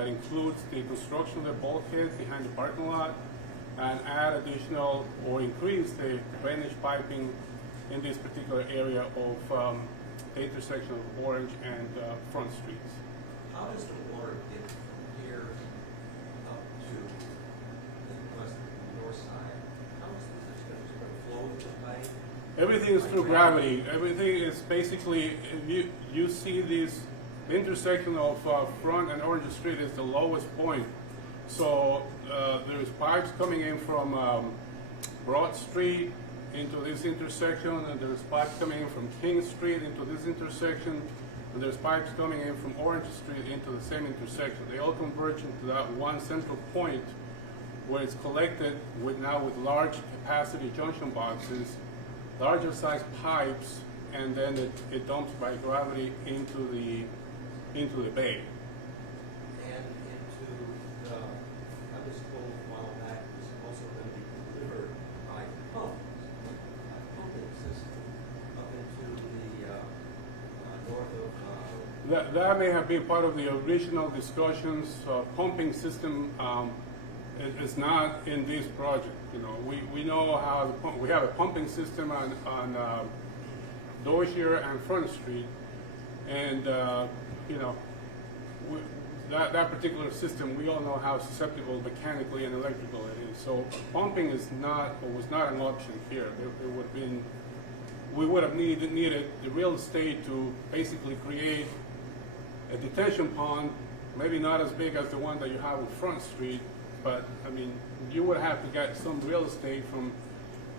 that includes the construction of the bulkhead behind the parking lot and add additional or increase the drainage piping in this particular area of the intersection of Orange and Front Streets. How does the water get from here up to the west, north side? How is this going to flow with the pipe? Everything is through gravity. Everything is basically, you see this intersection of Front and Orange Street is the lowest point. So there's pipes coming in from Broad Street into this intersection, and there's pipes coming in from King Street into this intersection, and there's pipes coming in from Orange Street into the same intersection. They all converge into that one central point where it's collected with large capacity junction boxes, larger size pipes, and then it dumps by gravity into the bay. And into the, I was told a while back, it was also going to be delivered by pumping system up into the north of. That may have been part of the original discussions. Pumping system is not in this project. You know, we know how we have a pumping system on Dozier and Front Street, and you know, that particular system, we all know how susceptible mechanically and electrical it is. So pumping is not, or was not an option here. It would have been, we would have needed the real estate to basically create a detention pond, maybe not as big as the one that you have on Front Street, but I mean, you would have to get some real estate from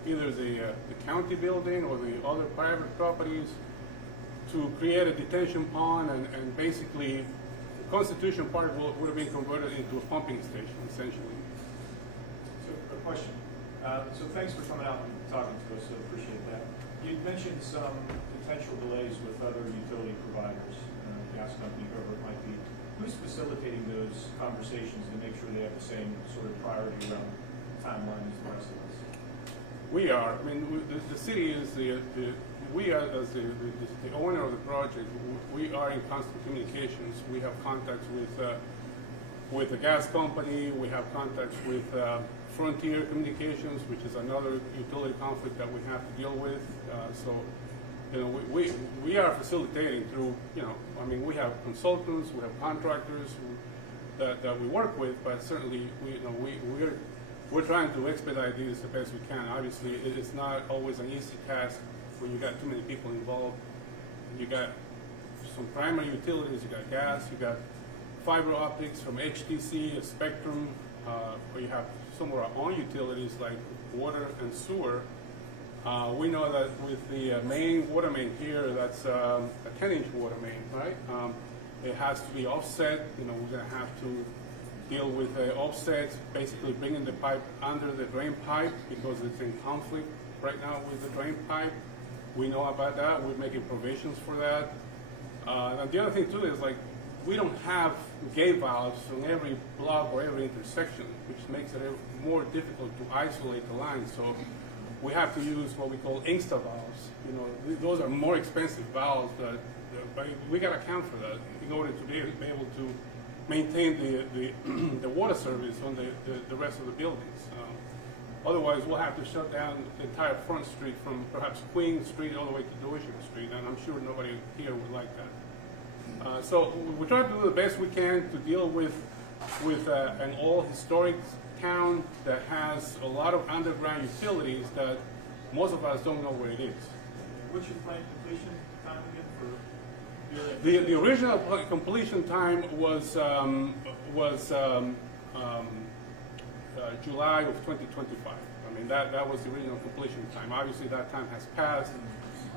either the county building or the other private properties to create a detention pond, and basically the Constitution Park would have been converted into a pumping station, essentially. So, a question. So thanks for coming out and talking to us, I appreciate that. You mentioned some potential delays with other utility providers, gas company, whoever it might be. Who's facilitating those conversations to make sure they have the same sort of priority around timeline as the rest of us? We are. I mean, the city is we are, as the owner of the project, we are in constant communications. We have contacts with the gas company. We have contacts with Frontier Communications, which is another utility conflict that we have to deal with. So, you know, we are facilitating through, you know, I mean, we have consultants, we have contractors that we work with, but certainly we're trying to expedite these the best we can. Obviously, it's not always an easy task when you got too many people involved. You got some primary utilities, you got gas, you got fiber optics from HTC, Spectrum, or you have some of our own utilities like water and sewer. We know that with the main water main here, that's a 10-inch water main, right? It has to be offset. You know, we're going to have to deal with offsets, basically bringing the pipe under the drain pipe because it's in conflict right now with the drain pipe. We know about that. We're making provisions for that. And the other thing too is, like, we don't have gate valves on every block or every intersection, which makes it more difficult to isolate the line. So we have to use what we call Insta valves. You know, those are more expensive valves, but we got to account for that in order to be able to maintain the water service on the rest of the buildings. Otherwise, we'll have to shut down the entire Front Street from perhaps Queen Street all the way to Dozier Street, and I'm sure nobody here would like that. So we're trying to do the best we can to deal with an old historic town that has a lot of underground utilities that most of us don't know where it is. What's your planned completion time again for the original completion time was July of 2025. I mean, that was the original completion time. Obviously, that time has passed.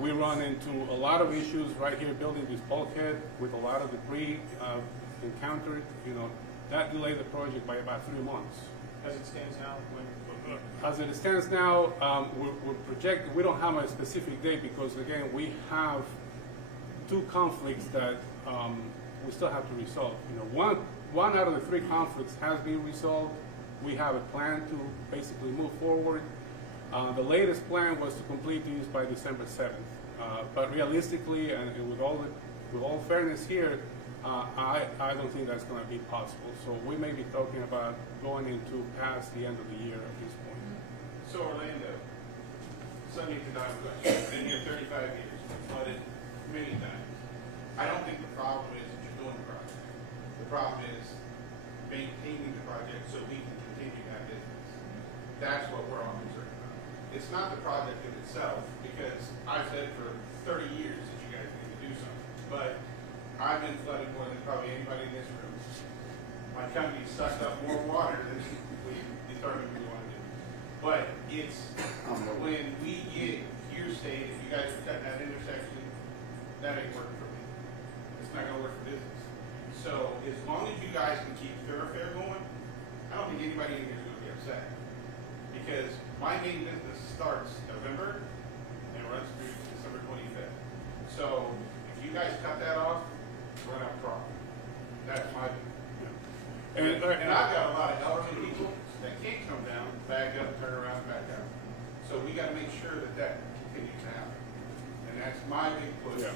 We run into a lot of issues right here building this bulkhead with a lot of debris encountered. You know, that delayed the project by about 3 months. As it stands now, As it stands now, we're projecting. We don't have a specific date because, again, we have 2 conflicts that we still have to resolve. You know, one out of the 3 conflicts has been resolved. We have a plan to basically move forward. The latest plan was to complete these by December 7th. But realistically, and with all fairness here, I don't think that's going to be possible. So we may be talking about going into past the end of the year at this point. So Orlando, Sunday to Don Bush, been here 35 years, been flooded many times. I don't think the problem is that you're doing the project. The problem is maintaining the project so we can continue that business. That's what we're all concerned about. It's not the project in itself, because I've said for 30 years that you guys need to do something. But I've been flooded more than probably anybody in this room. My company sucked up more water than we determined we want to do. But it's when we get hearsay, if you guys are cutting that intersection, that ain't working for me. It's not gonna work for business. So as long as you guys can keep thoroughfare going, I don't think anybody in here is gonna be upset. Because my main business starts November and runs through December 25th. So if you guys cut that off, we're gonna have a problem. That's my business. And I've got a lot of elderly people that can't come down, back up, turn around, back out. So we gotta make sure that that continues to happen. And that's my big push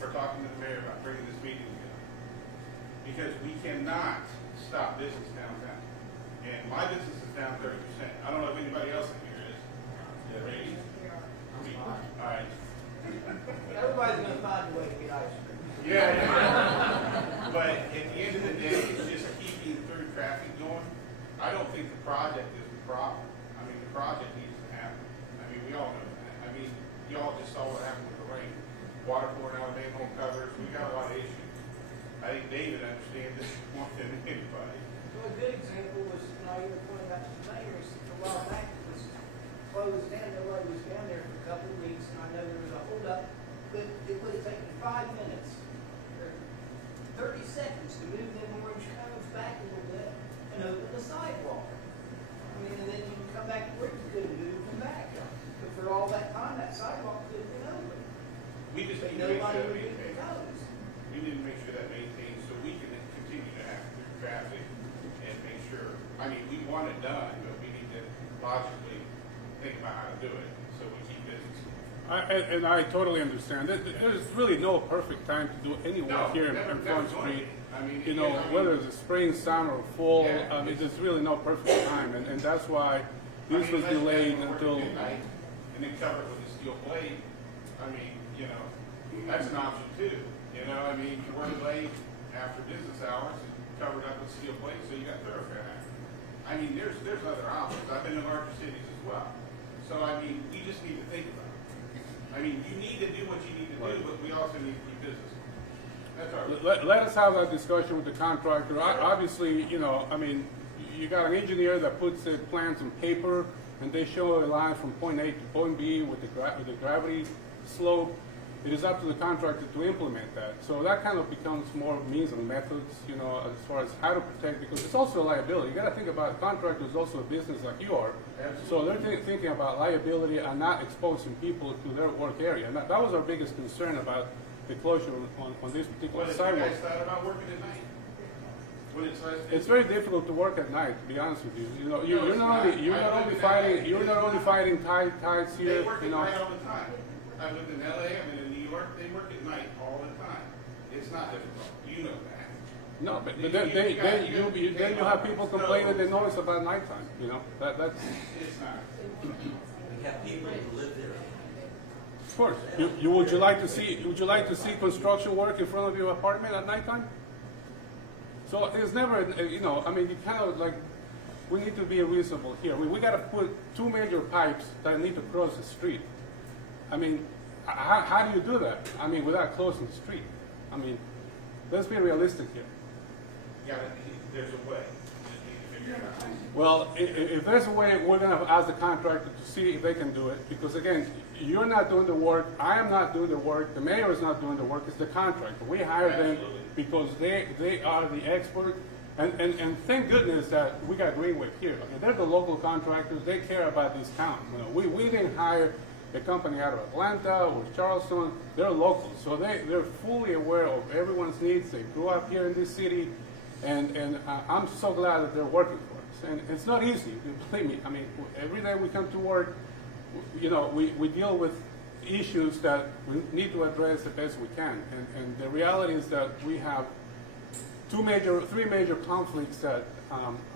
for talking to the mayor about bringing this meeting together. Because we cannot stop business downtown. And my business is down 30%. I don't know if anybody else in here is. Yeah, Randy? All right. Everybody's gonna find a way to get ice cream. Yeah. But at the end of the day, it's just keeping through traffic going. I don't think the project is the problem. I mean, the project needs to happen. I mean, we all know that. I mean, you all just saw what happened with the rain. Water pouring out of manhole covers. We got a lot of issues. I think David understands this more than anybody. Well, a good example was, you know, you were pointing out to the mayor, is a while back it was closed down, nobody was down there for a couple of weeks, and I know there was a holdup, but it would have taken 5 minutes, or 30 seconds to move them orange cones back a little bit and open the sidewalk. I mean, and then you can come back to where you couldn't move them back. But for all that time, that sidewalk could have been open. We just But need to make nobody sure that would move the maintains. cones. We need to make sure that maintains so we can continue to have through traffic and make sure. I mean, we want it done, but we need to logically think about how to do it so we keep business. And I totally understand. There's really no perfect time to do any work here in Front Street. I mean, You know, I mean, whether it's spring, summer, or fall, Yeah. there's really no perfect time. And that's why this was let's delayed say we're until, working midnight and then cover it with a steel blade. I mean, you know, that's an option too. You know, I mean, you work late after business hours and cover it up with steel blade so you got thoroughfare action. I mean, there's other options. I've been in larger cities as well. So, I mean, we just need to think about it. I mean, you need to do what you need to do, but we also need to keep business. That's our. let us have that discussion with the contractor. Obviously, you know, I mean, you got an engineer that puts the plans on paper, and they show a line from point A to point B with the gravity slope. It is up to the contractor to implement that. So that kind of becomes more means and methods, you know, as far as how to protect, because it's also a liability. You got to think about contractors is also a business like you are. So they're thinking about liability and not exposing people to their work area. And that was our biggest concern about the closure on this particular What if you sidewalk. guys thought about working at night? When it's less. It's very difficult to work at night, to be honest with you. You know, you're it's not not. only you're I not live only in fighting LA. you're not only fighting tides They here. work You at know, night all the time. I lived in LA, I've been in New York, they work at night all the time. It's not difficult, you know that. no, but You then got- then you have people complaining they notice about nighttime. You know, that's It's not. We have people who live there. of course. Would you like to see construction work in front of your apartment at nighttime? So it's never, you know, I mean, you kind of like, we need to be reasonable here. We got to put 2 major pipes that need to cross the street. I mean, how do you do that? I mean, without closing the street. I mean, let's be realistic here. There's a way, you just need to figure it out. Well, if there's a way, we're going to ask the contractor to see if they can do it. Because again, you're not doing the work, I am not doing the work, the mayor is not doing the work, it's the contractor. We hired them Absolutely. because they are the expert. And thank goodness that we got Greenway here. Okay, they're the local contractors, they care about this town. You know, we didn't hire a company out of Atlanta or Charleston, they're local. So they're fully aware of everyone's needs, they grew up here in this city, and I'm so glad that they're working for us. And it's not easy, believe me. I mean, every day we come to work, you know, we deal with issues that we need to address the best we can. And the reality is that we have three major conflicts that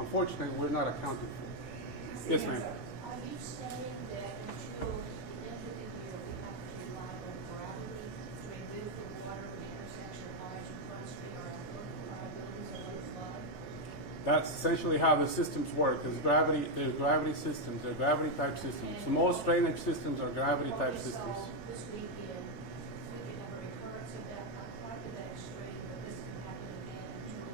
unfortunately we're not accounting for. Yes, ma'am. Are you saying that until the end of the year, we have to rely on gravity to remove the water from the intersection of College and Front Street or our buildings or the flood? That's essentially how the systems work. There's gravity systems, they're gravity type systems. Most drainage systems are gravity type systems. What we saw this weekend, we could have a recurrence of that, not quite to that extreme, but this can happen again until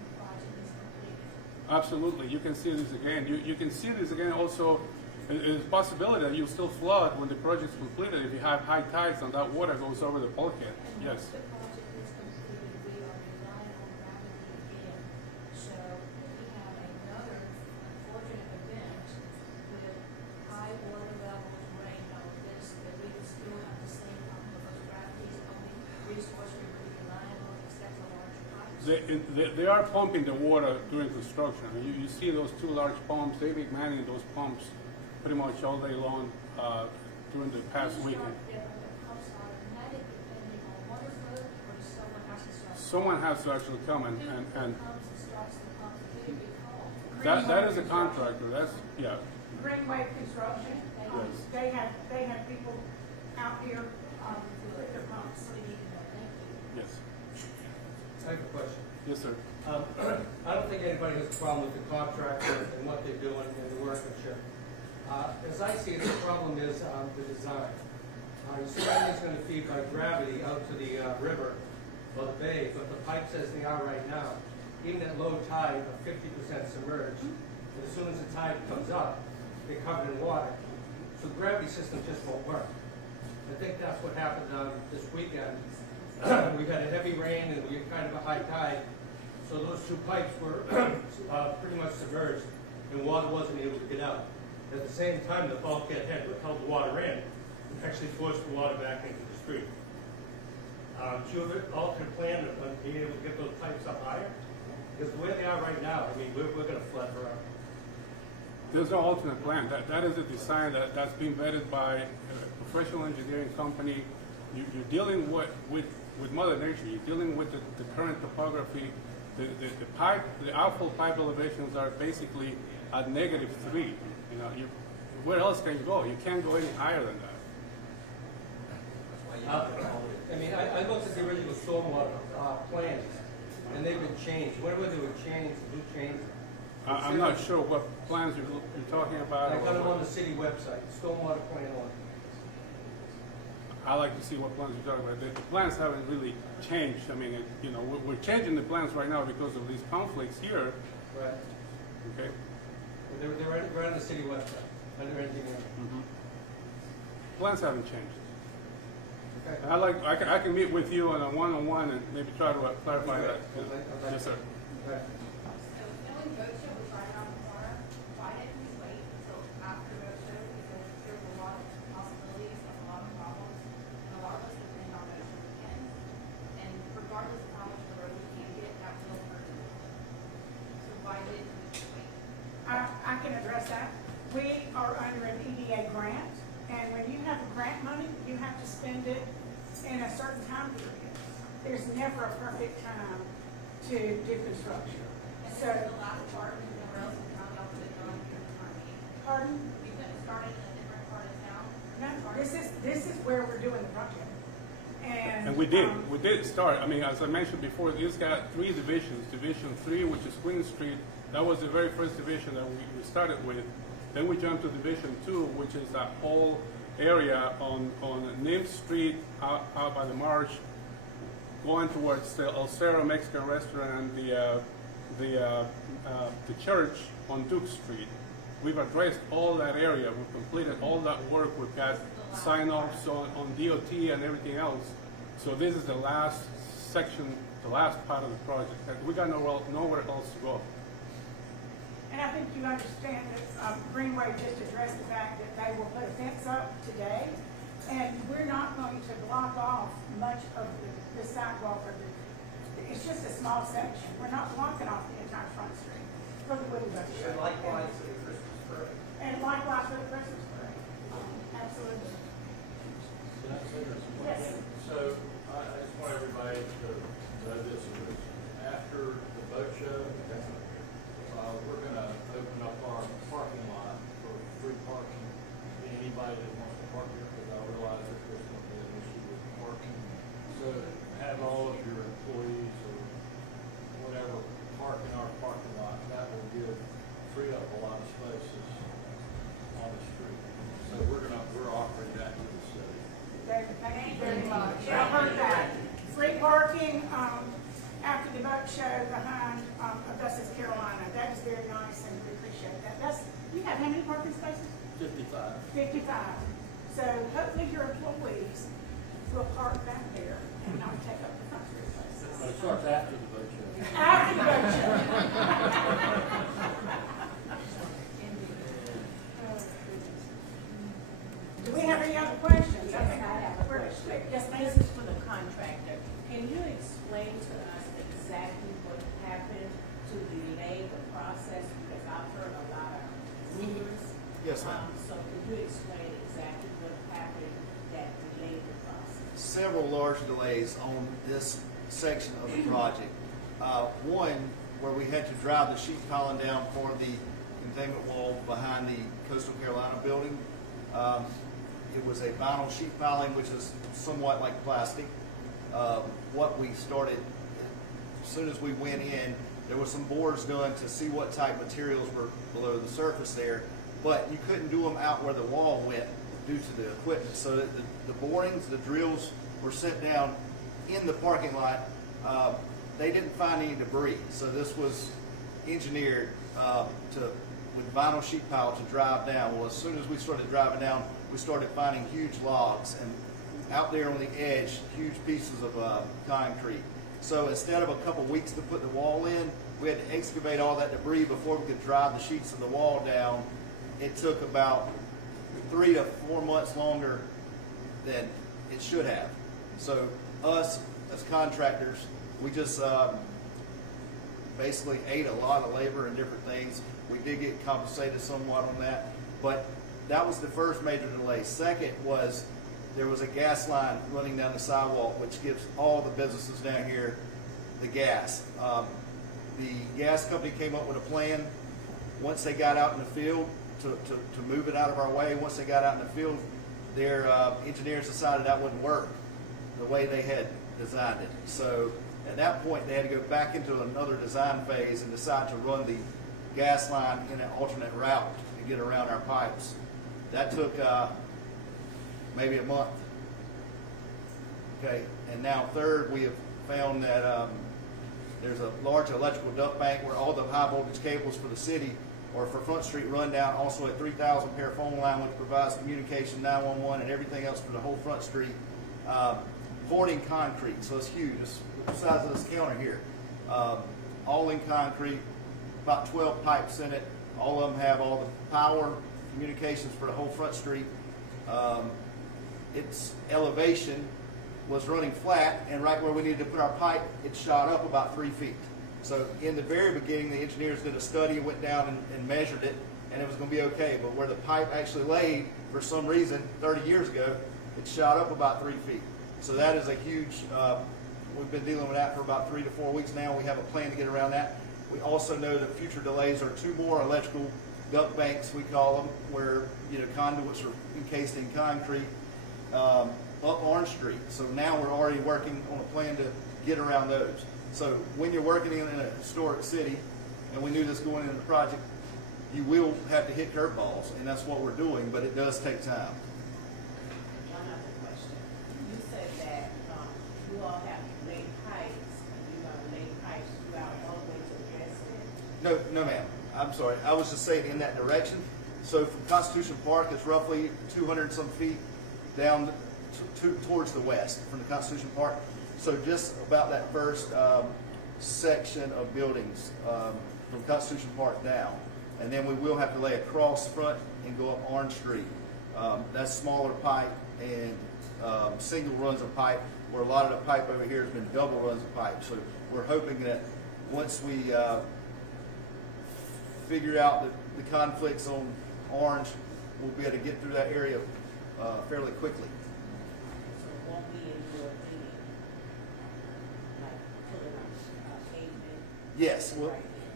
the project is completed. Absolutely, you can see this again. You can see this again also. There's a possibility that you'll still flood when the project's completed if you have high tides and that water goes over the bulkhead. And Yes. once the project is completed, we are relying on gravity again. So if we have another unfortunate event with high water levels, rain, all of this, that we would still have the same problem because gravity is the only resource we would be relying on except for larger pipes. They are pumping the water during construction. I mean, you see those two large pumps. They've been manning those pumps pretty much all day long during the past weekend. Someone has to actually come and that is a contractor. That's yeah. Greenway Construction, Yes. they have people out here, with their pumps. Yes. I have a question. Yes, sir. I don't think anybody has a problem with the contractor and what they're doing and the workmanship. As I see it, the problem is the design. You see everything's going to feed by gravity out to the river or the bay, but the pipes as they are right now, even at low tide are 50% submerged. And as soon as the tide comes up, they're covered in water. So the gravity system just won't work. I think that's what happened this weekend. We had a heavy rain and we had kind of a high tide. So those two pipes were pretty much submerged and water wasn't able to get out. At the same time, the bulkhead had held the water in and actually forced the water back into the street. Do you have an alternate plan of being able to get those pipes up higher? Because the way they are right now, I mean, we're going to flood forever. There's no alternate plan. That is a design that's been vetted by a professional engineering company. You're dealing with Mother Nature. You're dealing with the current topography. The outflow pipe elevations are basically at -3. You know, where else can you go? You can't go any higher than that. I mean, I looked at the original stormwater plans, and they've been changed. Whatever they were changed, who changed them? I'm not sure what plans you're talking about. I got them on the city website, stormwater plan one. I like to see what plans you're talking about. The plans haven't really changed. I mean, we're changing the plans right now because of these conflicts here. Right. Okay. They're right on the city website, under engineering. Plans haven't changed. Okay. I can meet with you on a one-on-one and maybe try to clarify that. Okay. Yes, sir. Right. So knowing Roadshow was right around the corner, why didn't we wait until after Roadshow? Because there's a lot of possibilities of a lot of problems, and a lot of us depend on Roadshow weekends. And regardless of how much of the road we can get, that will hurt. So why didn't we just wait? I can address that. We are under an EDA grant, and when you have grant money, you have to spend it in a certain time period. There's never a perfect time to do construction. And So, this is the last part, and nowhere else in town, y'all put it on here in front of me. pardon? We couldn't start it in a different part of town. No, this is where we're doing the project. And we did start. I mean, as I mentioned before, it's got 3 divisions. Division 3, which is Queen Street, that was the very first division that we started with. Then we jumped to Division 2, which is that whole area on Nymph Street out by the marsh, going towards the El Cerro Mexican restaurant and the church on Duke Street. We've addressed all that area. We've completed all that work. We've got sign-offs on DOT and everything else. So this is the last section, the last part of the project. We got nowhere else to go. And I think you understand that Greenway just addressed the fact that they will put a fence up today, and we're not going to block off much of the sidewalk it's just a small section. We're not blocking off the entire front street for the Woody Bush Show. And likewise for the Christmas parade. And likewise for the Christmas parade. Absolutely. Yes. So I just want everybody to know this. After 55. So hopefully your employees will park back there and not take up the front three places. But it starts after the boat show. After the boat show. Do we have any other questions? Yes, I have a question. Yes, ma'am. This is for the contractor. Can you explain to us exactly what happened to delay the process? Because I've heard a lot of rumors. Yes, ma'am. So could you explain exactly what happened that delayed the process? Several large delays on this section of the project. One, where we had to drive the sheet piling down for the containment wall behind the Coastal Carolina building. It was a vinyl sheet piling, which is somewhat like plastic. What we started, as soon as we went in, there were some bores done to see what type materials were below the surface there, but you couldn't do them out where the wall went due to the equipment. So that the borings, the drills were sent down in the parking lot. They didn't find any debris, so this was engineered with vinyl sheet pile to drive down. Well, as soon as we started driving down, we started finding huge logs, and out there on the edge, huge pieces of concrete. So instead of a couple weeks to put the wall in, we had to excavate all that debris before we could drive the sheets of the wall down. It took about 3 to 4 months longer than it should have. So us as contractors, we just basically ate a lot of labor and different things. We did get compensated somewhat on that, but that was the first major delay. Second was there was a gas line running down the sidewalk, which gives all the businesses down here the gas. The gas company came up with a plan. Once they got out in the field to move it out of our way, once they got out in the field, their engineers decided that wouldn't work the way they had designed it. So at that point, they had to go back into another design phase and decide to run the gas line in an alternate route to get around our pipes. That took maybe a month. Okay, and now third, we have found that there's a large electrical duct bank where all the high voltage cables for the city or for Front Street run down, also a 3,000 pair phone line which provides communication, 911, and everything else for the whole Front Street. Poured in concrete, so it's huge. It's the size of this counter here. All in concrete, about 12 pipes in it. All of them have all the power, communications for the whole Front Street. Its elevation was running flat, and right where we needed to put our pipe, it shot up about 3 feet. So in the very beginning, the engineers did a study, went down and measured it, and it was going to be okay. But where the pipe actually laid, for some reason, 30 years ago, it shot up about 3 feet. So that is a huge, we've been dealing with that for about 3 to 4 weeks now. We have a plan to get around that. We also know that future delays are 2 more electrical duct banks, we call them, where conduits are encased in concrete up Orange Street. So now we're already working on a plan to get around those. So when you're working in a historic city, and we knew this going into the project, you will have to hit curveballs, and that's what we're doing, but it does take time. One other question. You said that you all have laid pipes, and you're going to lay pipes throughout all the way to the rest of it? No, ma'am. I'm sorry. I was just saying in that direction. So from Constitution Park, it's roughly 200 some feet down towards the west from the Constitution Park. So just about that first section of buildings from Constitution Park down. And then we will have to lay across front and go up Orange Street. That's smaller pipe and single runs of pipe, where a lot of the pipe over here has been double runs of pipe. So we're hoping that once we figure out the conflicts on Orange, we'll be able to get through that area fairly quickly. So it won't be in your opinion, like pulling up pavement? Yes,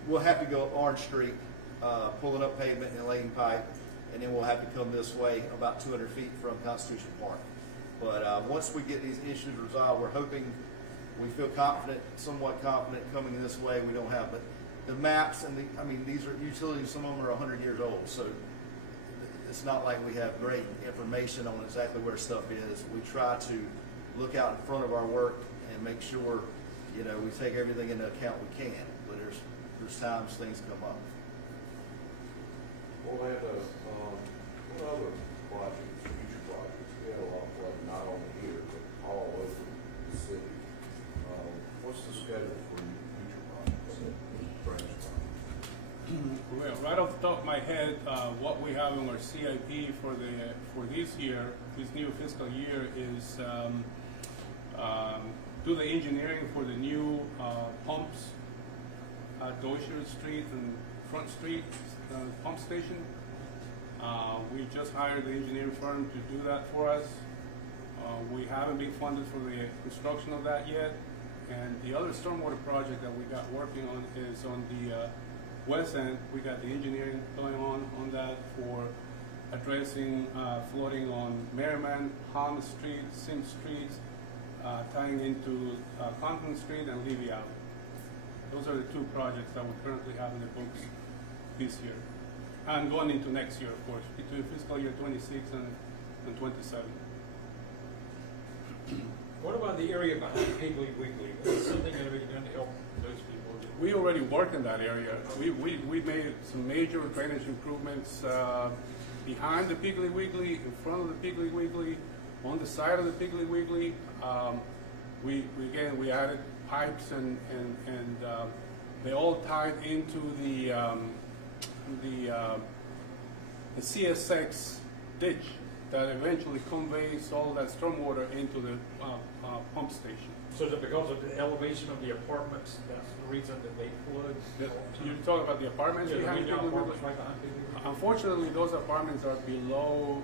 we'll have to go Orange Street, pulling up pavement and laying pipe, and then we'll have to come this way about 200 feet from Constitution Park. But once we get these issues resolved, we're hoping, we feel confident, somewhat confident coming this way. We don't have, but the maps and these are utilities, some of them are 100 years old, so it's not like we have great information on exactly where stuff is. We try to look out in front of our work and make sure, we take everything into account we can, but there's times things come up. Orlando, what other projects, future projects. We had a lot of flooding, not only here, but all over the city. What's the schedule for your future projects at Branch Farm? Well, right off the top of my head, what we have in our CIP for this year, this new fiscal year, is do the engineering for the new pumps at Dozier Street and Front Street pump station. We just hired the engineering firm to do that for us. We haven't been funded for the construction of that yet. And the other stormwater project that we got working on is on the west end. We got the engineering going on that for addressing flooding on Merriman, Holland Street, Sim Street, tying into Compton Street and Levy Alley. Those are the two projects that we currently have in the books this year. And going into next year, of course, between fiscal year 26 and 27. What about the area behind Piggly Wiggly? Is something going to be done to help those people? We already work in that area. We made some major drainage improvements behind the Piggly Wiggly, in front of the Piggly Wiggly, on the side of the Piggly Wiggly. We added pipes and they all tied into the CSX ditch that eventually conveys all that stormwater into the pump station. So is it because of the elevation of the apartments, that's the reason that they flood? You're talking about the apartments Yeah, behind the Piggly apartments Wiggly? right behind Piggly Wiggly. Unfortunately, those apartments are below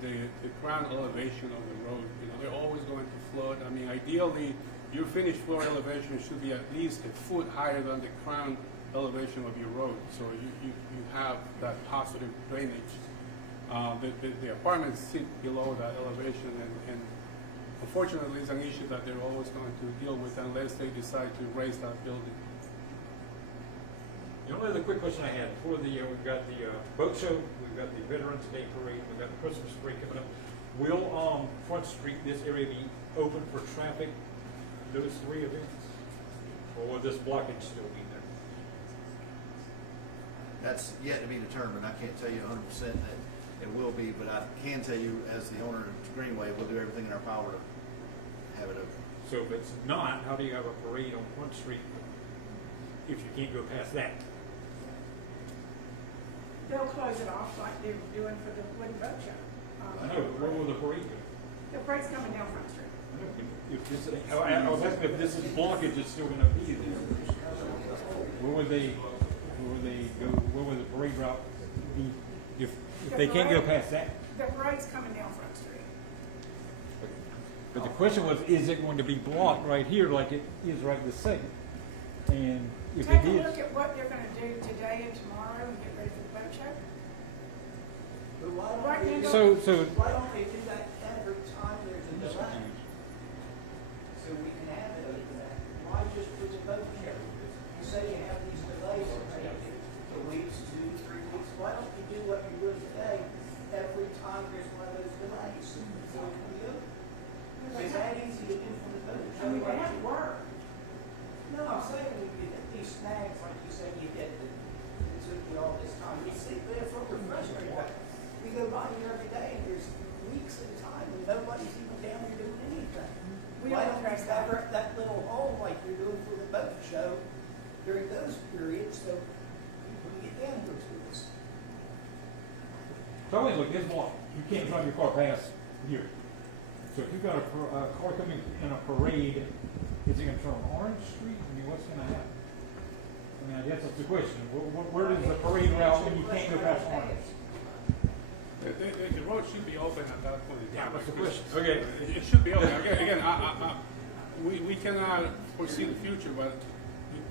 the ground elevation of the road. You know, they're always going to flood. I mean, ideally, your finished floor elevation should be at least a foot higher than the ground elevation of your road, so you have that positive drainage. The apartments sit below that elevation, and unfortunately, it's an issue that they're always going to deal with unless they decide to raise that building. The only other quick question I had, before we've got the boat show, we've got the Veterans Day Parade, we've got the Christmas tree coming up. Will Front Street, this area be open for traffic, those three events? Or will this blockage still be there? That's yet to be determined. I can't tell you 100% that it will be, but I can tell you, as the owner of Greenway, we'll do everything in our power to have it open. So if it's not, how do you have a parade on Front Street if you can't go past that? They'll close it off like they're doing for the wooden boat show. I know, but where will the parade go? The parade's coming down Front Street. I was asking if this is blockage is still gonna be there. Where would they go, where would the parade route be if they can't go past that? The parade's coming down Front Street. But the question was, is it going to be blocked right here like it is right this second? And if Take it a is, look at what they're gonna do today and tomorrow and get ready for the boat show. But why don't Right they, now- so why don't they do that every time there's a delay? So we can have it open that. Why just put the boat show? You say you have these delays that take a weeks, 2 to 3 weeks. Why don't you do what you would today every time there's one of those delays? So it can be open. It's that easy to do from the boat show. I mean, they have to work. No, I'm saying we could get these snags, like you said, you get that it took you all this time. You see, they're from refreshment. We go by here every day, and there's weeks at a time, and nobody's even down here doing anything. We Why don't don't we address cover that little hole like you're doing for the boat show during those periods, so people can get down here to us? so look, this block, you can't drive your car past here. So if you've got a car coming in a parade, is it gonna turn on Orange Street? I mean, what's gonna happen? I mean, I guess that's the question. Where does the parade route when you can't go past Orange? The road should be open at that point in time. That's the question. Okay. It should be open. Again, we cannot foresee the future, but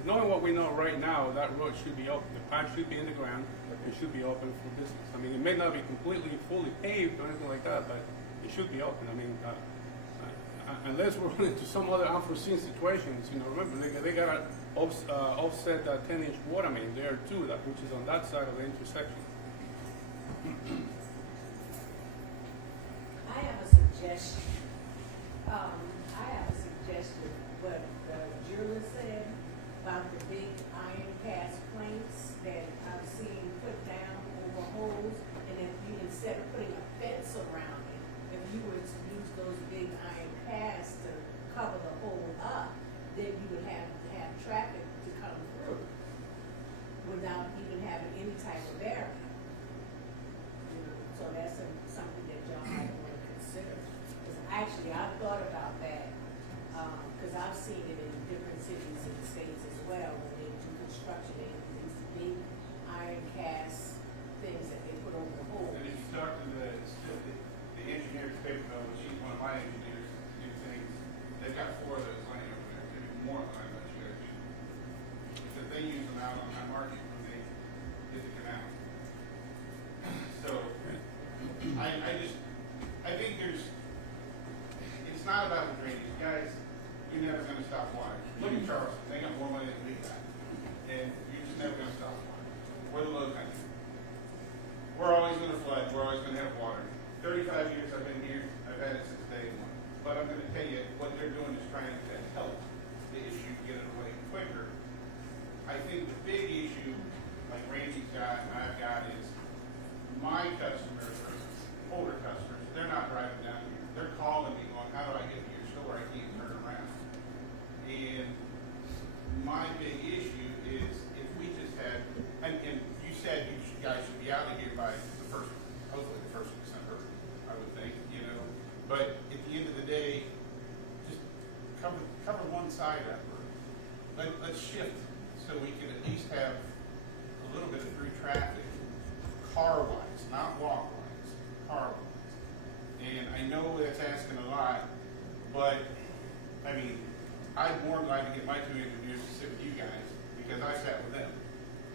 knowing what we know right now, that road should be open. The pipe should be in the ground. It should be open for business. I mean, it may not be completely, fully paved or anything like that, but it should be open. I mean, unless we're running into some other unforeseen situations, you know, remember, they got to offset that 10-inch water main there too, which is on that side of the intersection. I have a suggestion. What Julie said about the big iron cast plates that I've seen put down over holes, and if you, instead of putting a fence without even having any type of barrier. So that's something that y'all might want to consider. Because actually, I've thought about that, because I've seen it in different cities and states as well. When they do construction, they use these big iron cast things that they put over the holes. And if you talk to the engineer at Papermill, which he's one of my engineers to do things, they've got 4 of those laying over there, maybe more than I bet you guys do. Because they use them out on that market when they hit the canal. So, I think it's not about the drainage. Guys, you're never gonna stop water. Look at Charleston, they got more money than we got. And you're just never gonna stop water. We're the low country. We're always gonna flood, we're always gonna have water. 35 years I've been here, I've had it since day one. But I'm gonna tell you, what they're doing is trying to help the issue get it away quicker. I think the big issue, like Randy's got and I've got, is my customers, or older customers, they're not driving down here. They're calling me going, how do I get to your store? I can't turn around. And my big issue is if we just had, and you said you guys should be out of here by the first, hopefully the 1st of December, I would think, you know. But at the end of the day, just cover one side of that road. Let's shift so we can at least have a little bit of through traffic, car-wise, not walk-wise, car-wise. And I know that's asking a lot, but, I mean, I'd more than like to get my 2 engineers to sit with you guys, because I sat with them,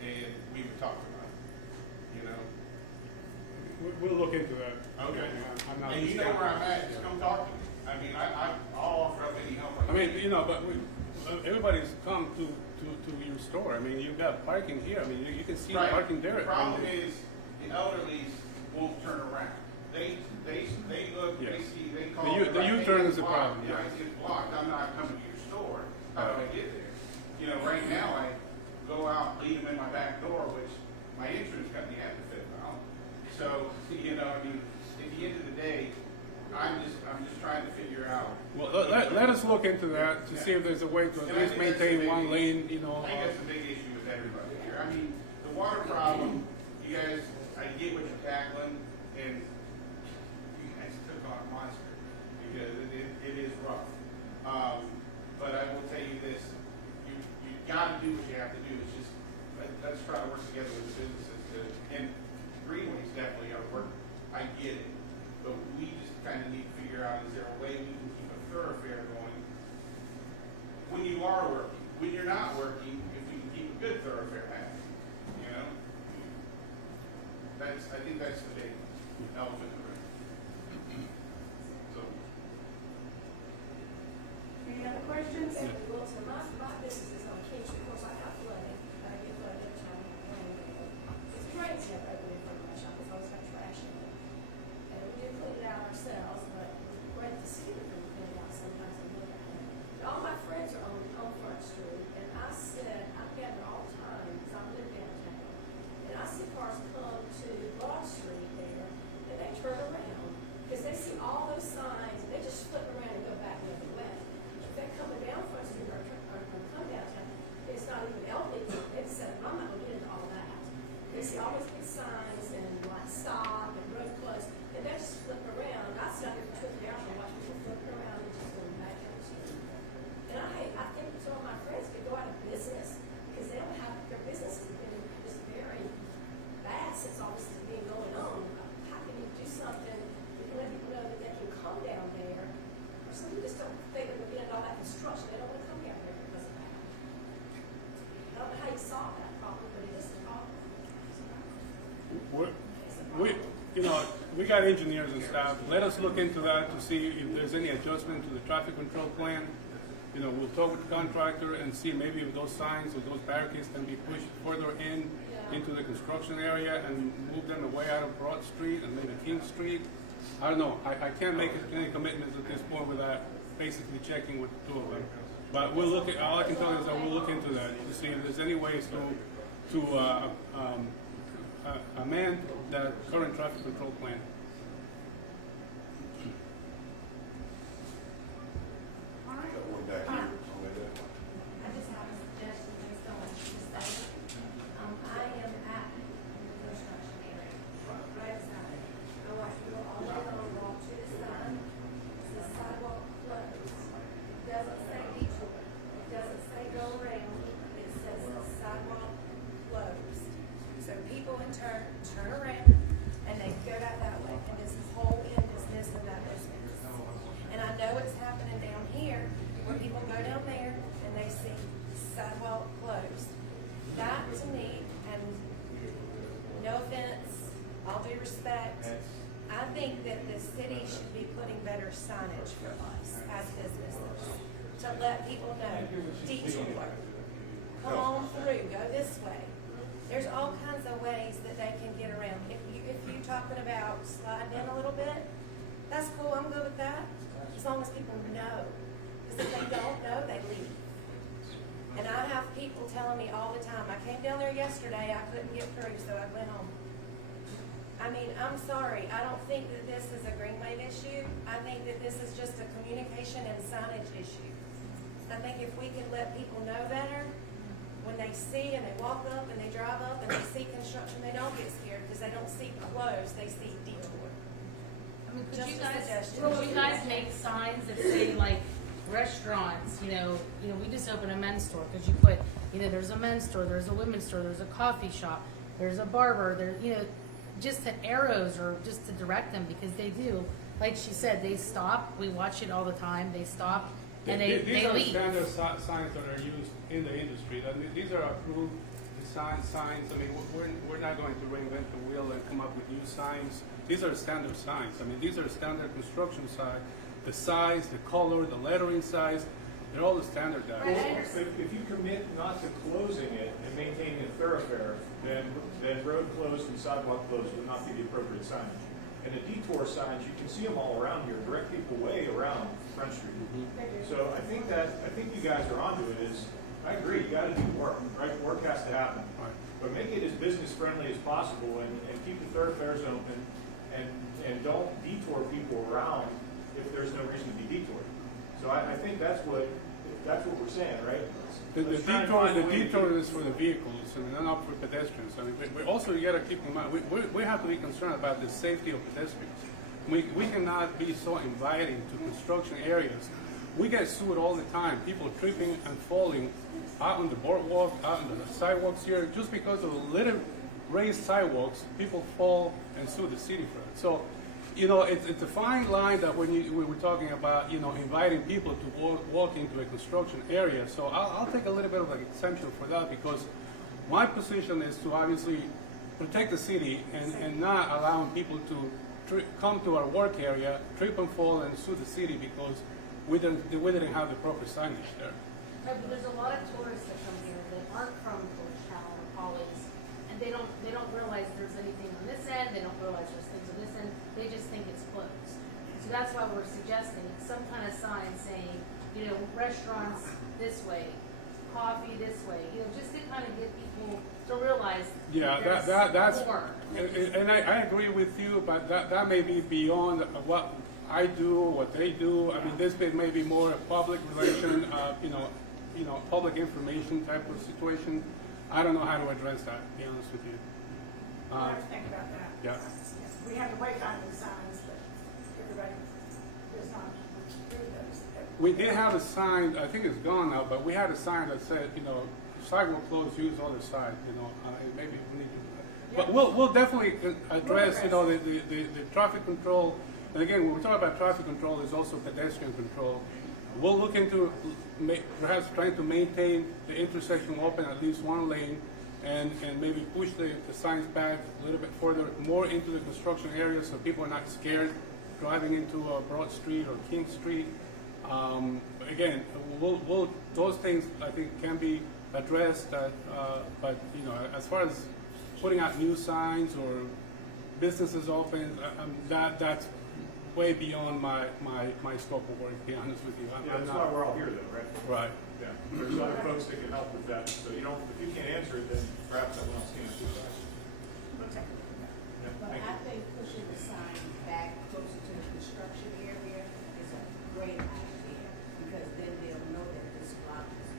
and we would talk about it, you know? We'll look into that. Okay. I'm not And you know where I'm at, just come talk to me. I mean, I'll offer up any help I I mean, can. you know, but everybody's come to your store. I mean, you've got parking here. I mean, you can see Right. parking there. The problem is, the elderlies won't turn around. They look, they Yes. see, they call. The right, U-turn hey, is a blocked. problem, Yeah, yeah. it's blocked, I'm not coming to your store, how do I get there? You know, right now, I go out, leave them in my back door, which my insurance company had to fit out. So, you know, I mean, at the end of the day, I'm just trying to figure out. Well, let us look into that to see if there's a way to at And I least think that's the maintain big one issue. lane, you know. I think that's the big issue with everybody here. I mean, the water problem, you guys, I get what you're tackling, and you guys took on a monster, because it is rough. But I will tell you this, you gotta do what you have to do. It's just, let's try to work together with the businesses to, and Greenway's definitely gotta work. I get it. But we just kind of need to figure out, is there a way we can keep a thoroughfare going when you are working? When you're not working, if we can keep a good thoroughfare happening, you know? I think that's the big elephant in the room. So, Any other questions? Well, so my business is on King Street, of course, I have flooding, I get flooded every time it rains. It's drains here open in front of my shop, it's always got trash in it. And we do clean it out ourselves, but it's great to see it clean it out sometimes and look at it. But all my friends are on Front Street, and I said, I gather all the time, because I live downtown. And I see cars come to Broad Street there, and they turn around, because they see all those signs, and they just flip around and go back the other way. If they're coming down Front Street or come downtown, it's not even elderly, it's said, I'm not gonna get into all that. They see all those big signs and like stop and road closed, and they just flip around. I sat there for 2 hours and watched people flipping around and just going back down the street. And I think some of my friends could go out of business because they don't have, their business has been just very bad since all this has been going on. How can you do something, you can let people know that they can come down there, or some people just don't think they're gonna get into all that construction, they don't wanna come down there because of that. I don't know how you solve that problem, but it is a problem. You know, we got engineers and staff. Let us look into that to see if there's any adjustment to the traffic control plan. You know, we'll talk with the contractor and see maybe if those signs or those barricades can be pushed further into the construction area and move them away out of Broad Street and maybe King Street. I don't know. I can't make any commitments at this point without basically checking with the 2 of them. But we'll look at, all I can tell you is that we'll look into that to see if there's any ways to amend the current traffic control plan. All right. Got one back here. I just have a suggestion based on what you said. I one turn, turn around, and they go that way, and this whole end is this and that is this. And I know it's happening down here, where people go down there and they see sidewalk closed. That to me, and no offense, all due respect, I think that the city should be putting better signage for us as businesses to let people know, detour, come on through, go this way. There's all kinds of ways that they can get around. If you're talking about sliding in a little bit, that's cool, I'm good with that, as long as people know. Because if they don't know, they leave. And I have people telling me all the time, I came down there yesterday, I couldn't get through, so I went home. I mean, I'm sorry, I don't think that this is a Greenway issue. I think that this is just a communication and signage issue. I think if we could let people know better, when they see and they walk up and they drive up and they see construction, they don't get scared because they don't see closed, they see detour. I mean, Just a suggestion. could you guys make signs that say like restaurants, you know, we just opened a men's store because you put, there's a men's store, there's a women's store, there's a coffee shop, there's a barber, just the arrows or just to direct them because they do, like she said, they stop, we watch it all the time, they stop and they These are leave. standard signs that are used in the industry. I mean, these are approved design signs. I mean, we're not going to reinvent the wheel and come up with new signs. These are standard signs. I mean, these are standard construction signs. The size, the color, the lettering size, they're all the standardized. If you commit not to closing it and maintaining a thoroughfare, then road closed and sidewalk closed would not be the appropriate signage. And the detour signs, you can see them all around here, direct people way around Front Street. So I think you guys are onto it. I agree, you gotta do work, right? Work has to happen. Right. But make it as business friendly as possible and keep the thoroughfares open and don't detour people around if there's no reason to be detoured. So I think that's what we're saying, right? The Let's try and find a way to detour keep- is for the vehicles and not for pedestrians. I mean, we also, you gotta keep in mind, we have to be concerned about the safety of pedestrians. We cannot be so inviting to construction areas. We get sued all the time, people tripping and falling out on the boardwalk, out on the sidewalks here, just because of the little raised sidewalks, people fall and sue the city for it. So, it's a fine line that we were talking about, inviting people to walk into a construction area. So I'll take a little bit of an exemption for that because my position is to obviously protect the city and not allowing people to come to our work area, trip and fall and sue the city because we didn't have the proper signage there. No, but there's a lot of tourists that come here that aren't from Georgetown or College, and they don't realize there's anything on this end, they don't realize there's things on this end, they just think it's closed. So that's why we're suggesting some kind of sign saying, restaurants this way, coffee this way, just to kind of get people to realize Yeah, that's more. and I agree with you, but that may be beyond what I do, what they do. I mean, this bit may be more a public relation, public information type of situation. I don't know how to address that, to be honest with you. We'll have to think about that. Yeah. We have the wayfinding signs, but everybody does not do those. We did have a sign, I think it's gone now, but we had a sign that said, sidewalk closed, use other side, and maybe we need to do that. But we'll definitely address, the traffic control. And again, when we talk about traffic control, there's also pedestrian control. We'll look into perhaps trying to maintain the intersection open at least one lane and maybe push the signs back a little bit further, more into the construction area so people are not scared driving into Broad Street or King Street. Again, those things I think can be addressed, but as far as putting out new signs or businesses open, that's way beyond my scope of work, to be honest with you. Yeah, that's why we're all here though, right? Right. Yeah, there's other folks that can help with that, so if you can't answer it, then perhaps someone else can answer it. We'll take a look at that. Yeah, But thank I you. think pushing the sign back closer to the construction area is a great idea, because then they'll know that this block is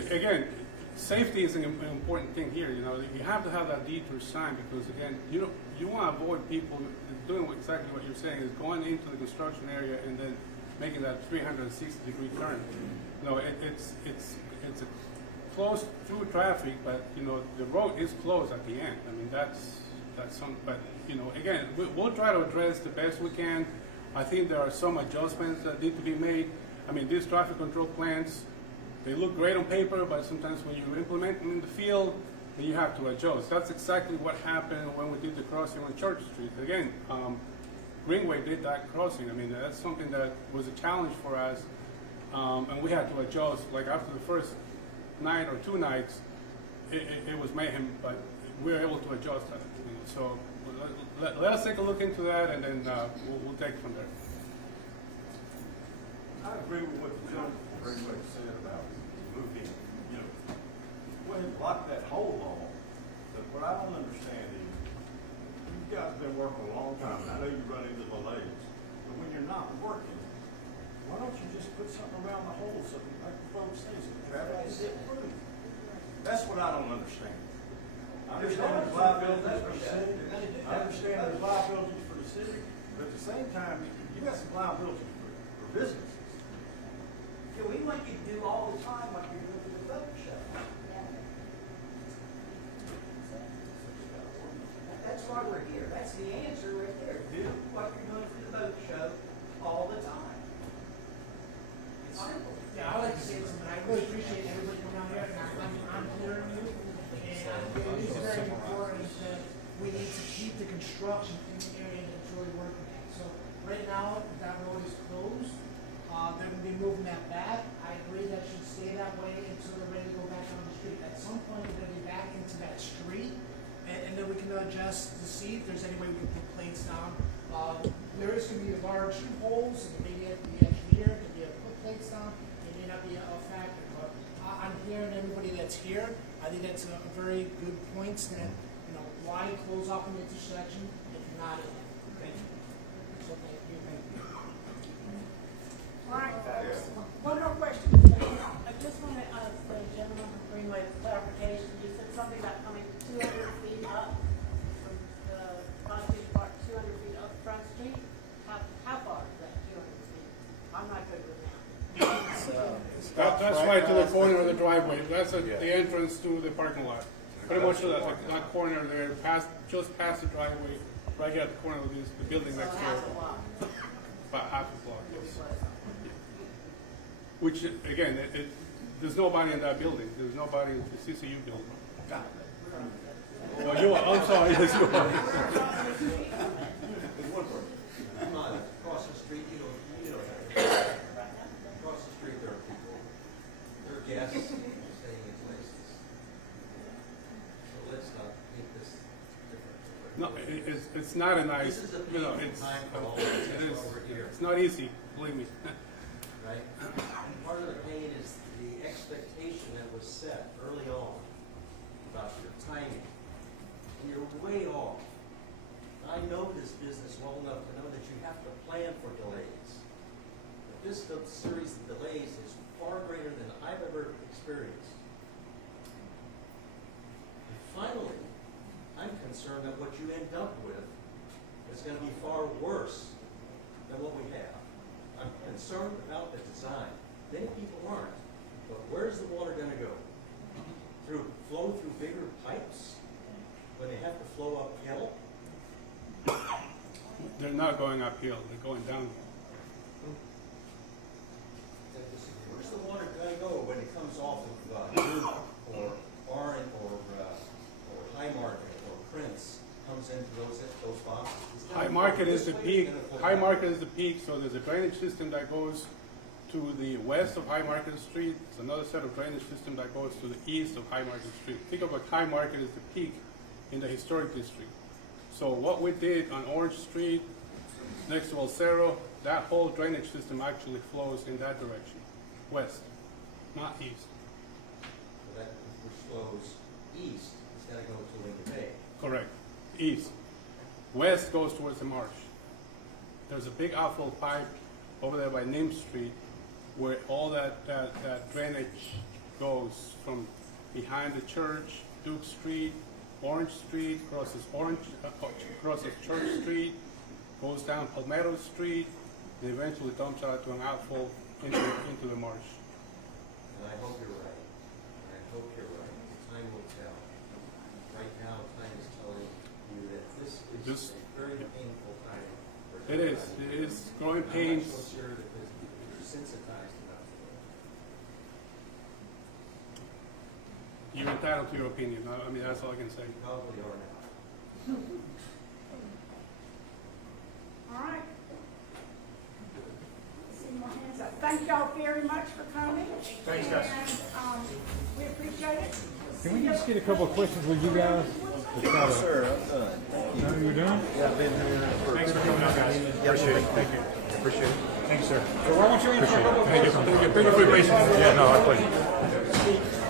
open. Again, safety is an important thing here. You have to have that detour sign because again, you want to avoid people doing exactly what you're saying, is going into the construction area and then making that 360-degree turn. It's a closed through traffic, but, you know, the road is closed at the end. I mean, that's some, but, you know, again, we'll try to address the best we can. I think there are some adjustments that need to be made. I mean, these traffic control plans, they look great on paper, but sometimes when you implement them in the field, then you have to adjust. That's exactly what happened when we did the crossing on Church Street. Again, Greenway did that crossing. I mean, that's something that was a challenge for us, and we had to adjust. Like after the first night or 2 nights, it was mayhem, but we were able to adjust that. You know, so let us take a look into that, and then we'll take it from there. I agree with what the gentleman very much said about moving, you know, go ahead and block that hole off. But what I don't understand is, you guys have been working a long time, and I know you run into delays, but when you're not working, why don't you just put something around the hole so that, like the folks say, so the traffic can get through? That's what I don't understand. I understand there's liabilities for the city, I understand there's liabilities for the city, but at the same time, you got some liabilities for businesses. Yeah, we want you to do all the time what you're doing with the boat show. That's why we're here. That's the answer right there. Do what you're doing for the boat show all the time. It's simple. Yeah, I would like to say something. I really appreciate everybody coming out here, and I'm hearing you. And I think it is very important that we need to keep the construction in the area that it's really working at. So right now, that road is closed. They're going to be moving that back. I agree that should stay that way until they're ready to go back on the street. At some point, we're going to be back into that street, and then we can adjust to see if there's any way we can put plates down. There is going to be large holes, and maybe at the edge here, to be able to put plates down. It may not be a factor, but I'm hearing everybody that's here. I think that's a very good point. That, you know, why close off an intersection if you're not in it? Thank you. So thank you. All right, folks. One more question. I just want to ask the gentleman from Greenway clarification. You said something about coming 200 feet up from the Constitution Park, 200 feet up Front Street. How far is that, 200 feet? I'm not good with that. That's right to the corner of the driveway. That's the entrance to the parking lot. Pretty much that corner there, just past the driveway, right at the corner of the building next door. Half a block. About half a block, yes. Which, again, there's nobody in that building. There's nobody in the CCU building. Well, you are, I'm sorry, yes, you are. Come on, across the street, you know, across the street there are people, there are guests staying in places. So let's not make this different. No, it's not a nice, This is a you know, painful time for all of us over here. it's not easy, believe me. Right? And part of the pain is the expectation that was set early on about your timing. And you're way off. I know this business well enough to know that you have to plan for delays. But this series of delays is far greater than I've ever experienced. And finally, I'm concerned that what you end up with is going to be far worse than what we have. I'm concerned about the design. Many people aren't. But where's the water going to go? Flow through bigger pipes when they have to flow uphill? They're not going uphill, they're going downhill. Where's the water going to go when it comes off of or Orange or High Market or Prince comes into those boxes? High Market is the peak. High Market is the peak, so there's a drainage system that goes to the west of High Market Street. There's another set of drainage system that goes to the east of High Market Street. Think of what High Market is the peak in the historic district. So what we did on Orange Street, next to El Cerro, that whole drainage system actually flows in that direction, west, not east. So that which flows east, it's got to go to Lincoln Bay. Correct, east. West goes towards the marsh. There's a big outflow pipe over there by Nim Street where all that drainage goes from behind the church, Duke Street, Orange Street, crosses Church Street, goes down Palmetto Street, and eventually dumps out to an outflow into the marsh. And I hope you're right. I hope you're right. Time will tell. Right now, time is telling you that this is This- a very painful time. for It is. everybody. It is growing I'm pains. not so sure that you're sensitized enough to it. You're entitled to your opinion. I mean, that's all I can say. You probably are now. All right. See more hands up. Thank y'all very much for coming. Thanks, guys. And, we appreciate it. Can we just get a couple of questions with you guys? To try to- Sir, I'm done. Thank Know what you're doing? Yeah, I've been here for. Thanks for coming out, guys. Appreciate it. Thank you. Appreciate it. Thank you, sir. So why don't you answer a couple of questions? Thank you for your patience. Yeah, no, I appreciate it.